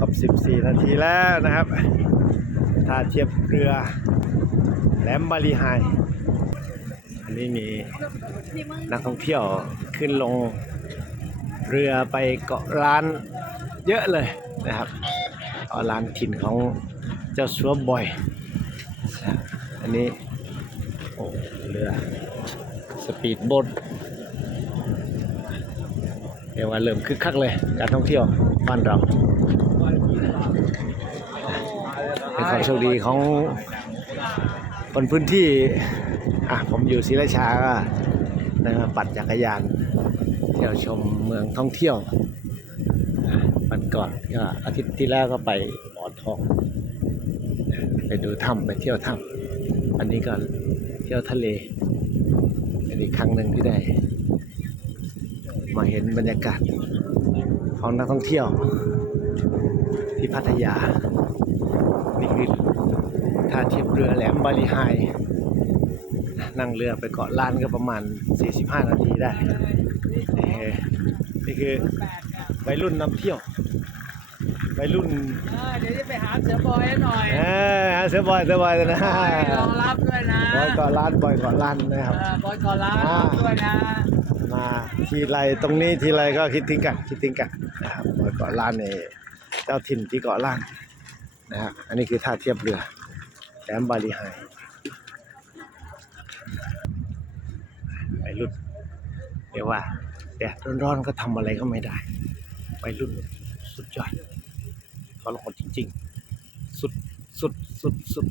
กับ 14 นาทีแล้วนะครับท่าเทียบเรือแหลมบาลีไฮอันนี้มีนักท่องเที่ยวขึ้นลงเรือไปเกาะล้านเยอะเลยนะครับเกาะล้านถิ่นของเจ้าสัวบอย อันนี้โอ้เรือสปีดโบ๊ทเรียกว่าเริ่มคึกคักเลยการท่องเที่ยวบ้านเรา เป็นความโชคดีของคนพื้นที่ อะ ผมอยู่ศรีราชาก็นะครับปั่นจักรยาน เที่ยวชมเมืองท่องเที่ยววันก่อนก็อาทิตย์ที่แล้วก็ไปบ่อทอง ไปดูถ้ำไปเที่ยวถ้ำอันนี้ก็เที่ยวทะเลเป็นอีกครั้งหนึ่งที่ได้ มาเห็นบรรยากาศของนักท่องเที่ยว ที่พัทยา นี่คือท่าเทียบเรือแหลมบาลีไฮนั่งเรือไปเกาะล้านก็ประมาณ 45 นาทีได้ นี่คือนี่คือวัยรุ่นนำเที่ยววัยรุ่นเออเดี๋ยวจะไปหาเสือบอยให้หน่อยเออเสือบอยเสือบอยนะบอยรองรับด้วยนะบอยเกาะล้านบอยเกาะล้านนะครับเออบอยก่อนรับด้วยนะมาทีไรตรงนี้ทีไรก็คิดถึงกันคิดถึงกันนะครับเกาะล้านนี่ เจ้าถิ่นที่เกาะล่างนะครับอันนี้คือท่าเทียบเรือแหลมบาลีไฮไปรุ่นเรียกว่าแดดร้อนๆก็ทำอะไรก็ไม่ได้ไปรุ่นสุดยอดทรหดจริง ๆ สุดสุดสุดสุด